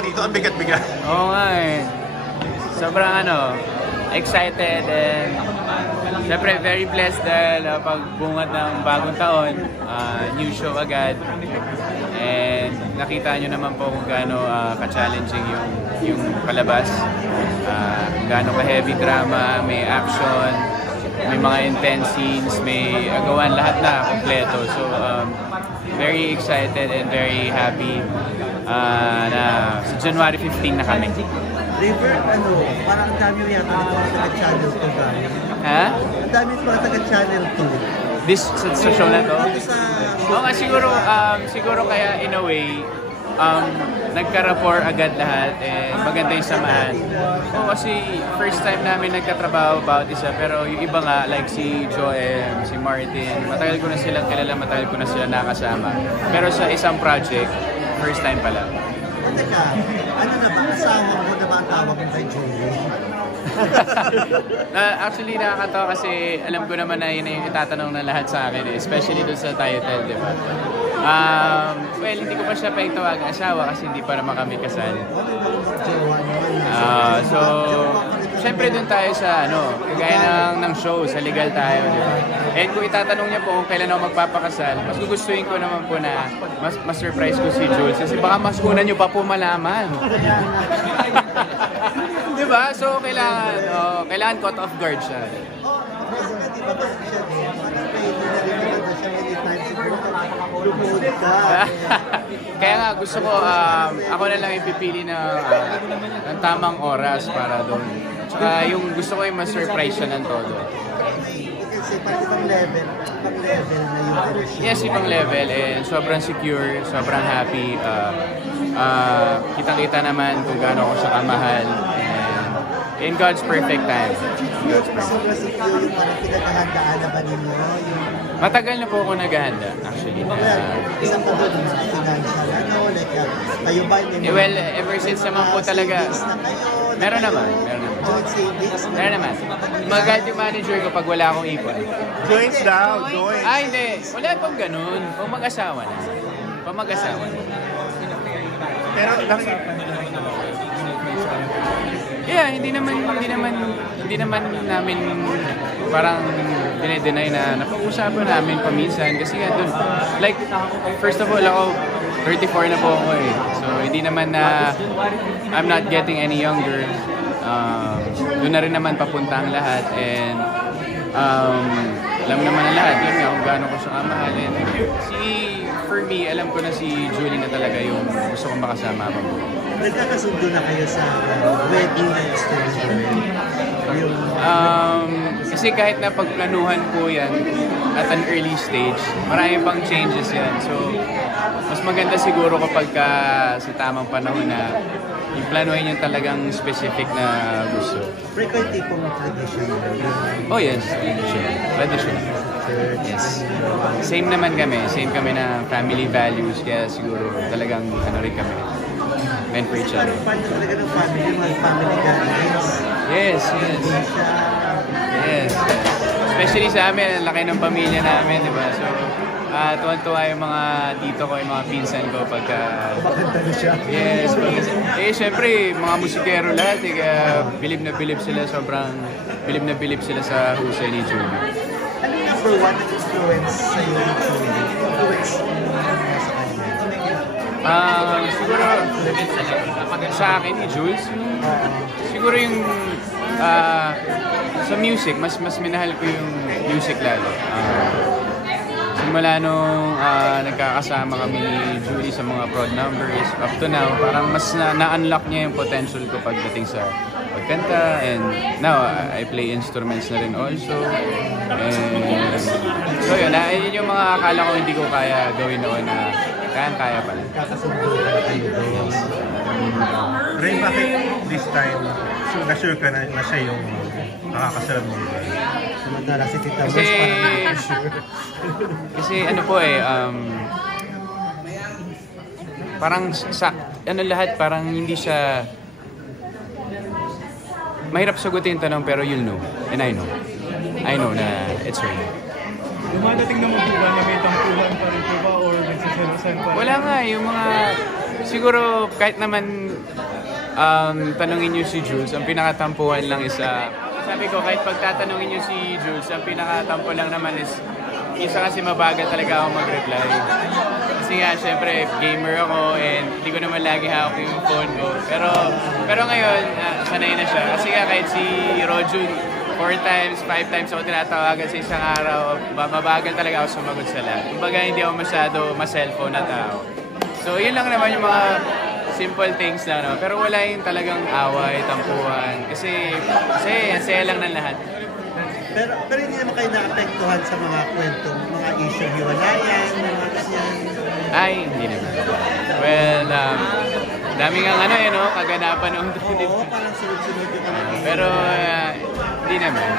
ka dito, ang bigat-bigat. Oo nga eh. Sobrang excited and siyempre very blessed dahil pagbungat ng bagong taon, new show agad. And nakita nyo naman po kung gaano ka-challenging yung palabas. Gaano ka-heavy drama, may action, may mga intense scenes, may agawan, lahat na kompleto. So very excited and very happy na sa January 15 na kami. River, parang ang dami yata ng mga taga-channel 2 ba? Ha? Ang dami ng mga taga-channel 2. This sa show na to? Dito sa... Oo nga, siguro kaya in a way, nagka-rapport agad lahat and maganda yung samahan. Oo, kasi first time namin nagkatrabaho about isa, pero yung iba nga, like si Joem, si Martin, matagal ko na silang kilala, matagal ko na sila nakasama. Pero sa isang project, first time pala. Teka, ano na ba? Asawa mo na ba ang tawag mo kay Julie? Actually, nakakatawa kasi alam ko naman na yun yung itatanong na lahat sa akin, especially doon sa title, di ba? Well, hindi ko pa siya pagtawagan asawa kasi hindi pa naman kami kasal. So, syempre doon tayo sa kagaya ng show, sa legal tayo, di ba? And kung itatanong niya po kung kailan ako magpapakasal, mas gugustuhin ko naman po na mas surprise ko si Jules kasi baka mas una niyo pa po malaman. Di ba? So, kailangan caught off guard siya. Kaya nga gusto ko, ako na lang ipipili ng tamang oras para doon. Tsaka yung gusto ko yung ma-surprise siya ng todo. Kasi pati pang level na yung Yes, ibang level and sobrang secure, sobrang happy. Kitang-kita naman kung gaano ako siya kamahal. In God's perfect time. God's perfect. Sobrang secure yung parang pinaghahandaan na ba ninyo? Matagal na po ako naghahanda, actually. Isang pa doon mga financial, kayo ba? Well, ever since naman po talaga, meron naman. Joint savings? Meron naman. Mag-guide yung manager ko pag wala akong ipon. Joints daw, joints. Hindi. Wala pang ganun. Pag mag-asawa na. Pag mag-asawa na. Pero Yeah, hindi naman namin parang dine-deny na napag-usapan namin paminsan kasi nga doon, like, first of all, ako 34 na po ako eh. So, hindi naman na I'm not getting any younger. Doon na rin naman papunta ang lahat and alam naman ang lahat. Yun nga, kung gaano ko siya kamahalin. For me, alam ko na si Julie na talaga yung gusto kong makasama pa mo. Nagkakasundo na kayo sa wedding na extension? Kasi kahit na pagplanuhan po yan at an early stage, marami pang changes yan. So, mas maganda siguro kapag sa tamang panahon na i-planuhin yung talagang specific na gusto. Frequent tipong traditional? Oh yes, tradition. Yes. Same naman kami. Same kami na family values. Kaya siguro talagang rin kami. Meant for each other. Parang part talaga ng family, mga family gatherings. Yes. Especially sa amin, ang laki ng pamilya namin, di ba? So, tuwan-tuwa yung mga tito ko, yung mga pinsan ko pagka... Makanta na siya. Yes. Syempre, mga musikero lahat. Kaya bilib na bilib sila. Sobrang bilib na bilib sila sa husay ni Julie. Ano yung number one na influence sa'yo ni Julie? Influence sa kanya? Siguro sa akin ni Jules, siguro yung sa music, mas minahal ko yung music lalo. Simula nung nagkakasama kami ni Julie sa mga prod numbers, up to now, parang mas na-unlock niya yung potential ko pagdating sa pagkanta, and now I play instruments na rin also. And so yun, yung mga akala ko hindi ko kaya gawin noon na kaya pala. Kakasundo ka na kayo doon. Ray, bakit this time, na-sure ka na siya yung nakakasalam mo? Samantala si Tita Kasi, Rose kasi ano po parang sa lahat, parang hindi siya mahirap sagutin yung tanong pero you'll know, and I know na it's her. Dumadating naman po ba na may tampuhan pa rin po ba or nagsisarasan pa? Wala nga, yung mga siguro kahit naman tanungin niyo si Jules, ang pinakatampuhan lang is, sabi ko kahit pagtatanungin niyo si Jules, ang pinakatampo lang naman is, isa kasi mabagal talaga ako mag-reply. Kasi nga, syempre, gamer ako and hindi ko naman lagi hawak yung phone ko. Pero ngayon, sanay na siya. Kasi nga kahit si Rojun, 4 times, 5 times ako tinatawagan sa isang araw, mabagal talaga ako sumagot sa lahat. Kumbaga, hindi ako masyado ma-cellphone na tao. So, yun lang naman yung mga simple things na, no? Pero wala yung talagang away, tampuhan. Kasi ang saya lang ng lahat. Pero hindi naman kayo naapektuhan sa mga kwentong, mga issue, hiwalayan, mga ganyan. Ay, hindi naman. Well, dami nga no, kaganapan ng Oo, parang sunod-sunod yung mga pero hindi naman.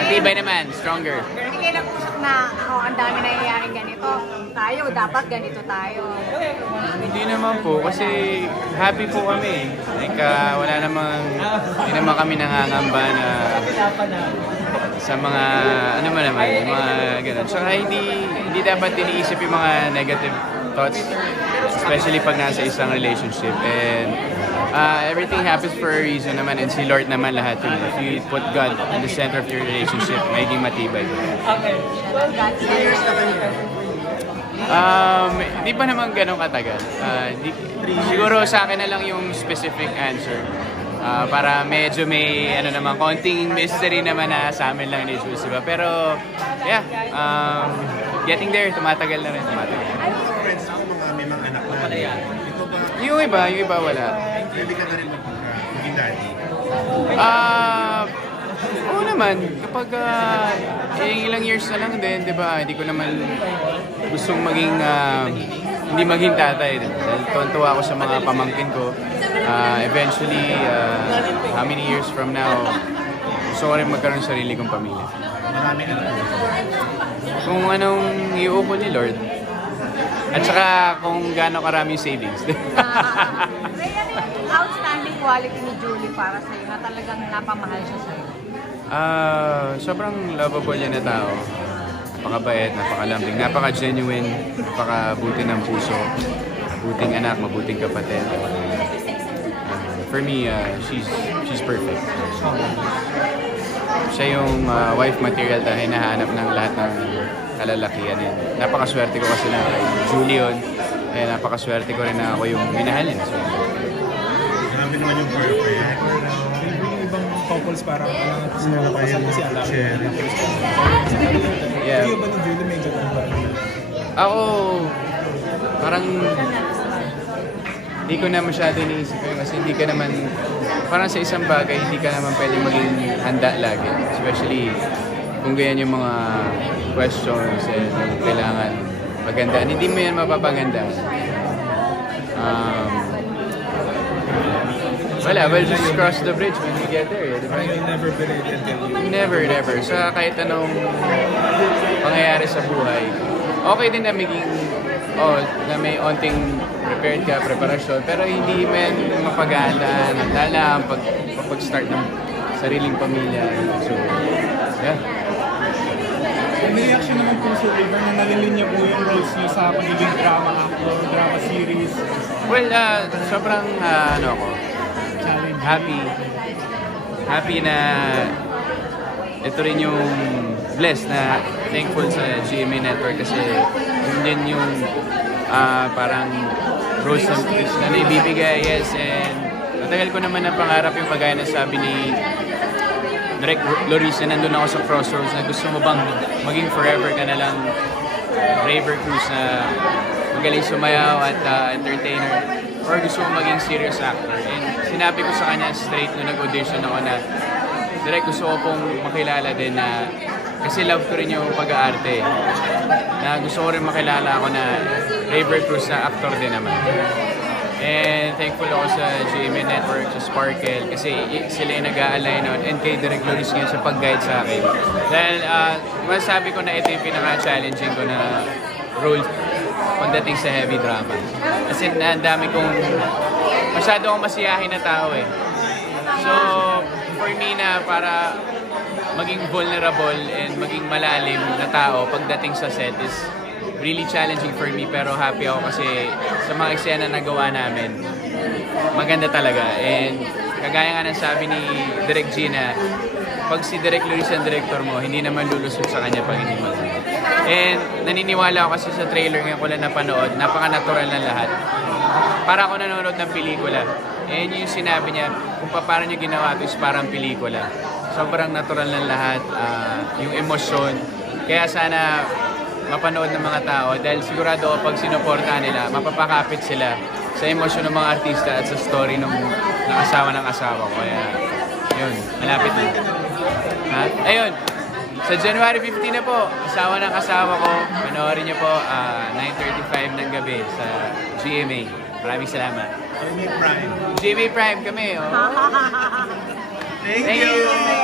Matibay naman, stronger. Pero hindi kayo nag-usap na, ang dami nangyayari ganito. Tayo, dapat ganito tayo. Hindi naman po, kasi happy po kami. Like, hindi naman kami nangangamba na sa mga, mga ganun. So, hindi dapat iniisip yung mga negative thoughts, especially pag nasa isang relationship. And everything happens for a reason naman, and si Lord naman lahat yun. If you put God in the center of your relationship, magiging matibay. Okay. Hindi pa naman ganun katagal. Siguro sa akin na lang yung specific answer. Para medyo may konting mystery naman na sa amin lang ni Jules, diba? Pero yeah, getting there, tumatagal na rin. Friends ako, may mga anak na. Ito ba? Yung iba wala. Hindi ka na rin maging daddy. Oo naman, kapag ilang years na lang din, di ba? Hindi ko naman gustong hindi maging tatay. Dahil tuwan-tuwa ako sa mga pamangkin ko. Eventually, how many years from now, gusto ko rin magkaroon ng sarili kong pamilya. Marami na lang. Kung anong iuupo ni Lord. At saka kung gaano karaming savings. May yung outstanding quality ni Julie para sa'yo na talagang napamahal siya sa'yo? Sobrang lovable yan na tao. Napakabait, napakalambing, napaka-genuine, napakabuti ng puso, mabuting anak, mabuting kapatid. For me, she's perfect. Siya yung wife material na hinahanap ng lahat ng kalalakihan. Napakaswerte ko kasi na kay Julie yun. Napakaswerte ko rin na ako yung minahal niya. Grabe naman yung perfect. Yung ibang couples parang Sino pa yung si Alam. Yeah. Yung ba ni Julie medyo Ako, parang hindi ko na masyado iniisip yun kasi hindi ka naman, parang sa isang bagay, hindi ka naman pwede maging handa lagi. Especially kung ganyan yung mga questions and kailangan magandaan. Hindi mo yan mapapagandaan. We'll just cross the bridge when we get there. Diba? You'll never be ready until you... Never. Sa kahit anong pangyayari sa buhay, okay din na na may onting prepared ka, preparasyon, pero hindi man mapagandaan, lalo na pag-start ng sariling pamilya. So, yeah. May reaction naman po sa River na nalilinya po yung roles niyo sa pagiging drama actor, drama series. Well, sobrang happy na ito rin yung blessed na thankful sa GMA Network kasi yun din yung parang roles na naibibigay, yes, and matagal ko naman ang pangarap yung kagaya na sabi ni Direk Loris na nandun ako sa crossroads na gusto mo bang maging forever ka na lang raver cruise na magaling sumayaw at entertainer, or gusto mo maging serious actor. And sinabi ko sa kanya straight nung nag-audition ako na direct gusto ko pong makilala din na kasi love ko rin yung pag-aarte, na gusto ko rin makilala ako na raver cruise na actor din naman. And thankful ako sa GMA Network, sa Sparkle, kasi sila yung nag-a-align nun, and kay Direk Loris ngayon sa pag-guide sa akin. Dahil masasabi ko na ito yung pinaka-challenging ko na role pagdating sa heavy drama. Kasi dami kong, masyado akong masiyahin na tao eh. So, for me na para maging vulnerable and maging malalim na tao pagdating sa set is really challenging for me, pero happy ako kasi sa mga eksena na gawa namin, maganda talaga. And kagaya nga ng sabi ni Direk Gina, pag si Direk Luis ang director mo, hindi naman lulusot sa kanya pag hindi maganda. And naniniwala ako kasi sa trailer ngayon ko lang napanood, napaka-natural na lahat. Para ako nanonood ng pelikula. And yung sinabi niya, kung paano niya ginawa ito is parang pelikula. Sobrang natural na lahat, yung emosyon. Kaya sana mapanood ng mga tao dahil sigurado ako pag sinuportahan nila, mapapakapit sila sa emosyon ng mga artista at sa story ng asawa ng asawa ko. Kaya yun, malapit na. Ha? Ayun, sa January 15 na po, asawa ng asawa ko, panoorin niyo po 9:35 ng gabi sa GMA. Maraming salamat. Jimmy Prime. GMA Prime kami. Oh. Thank you!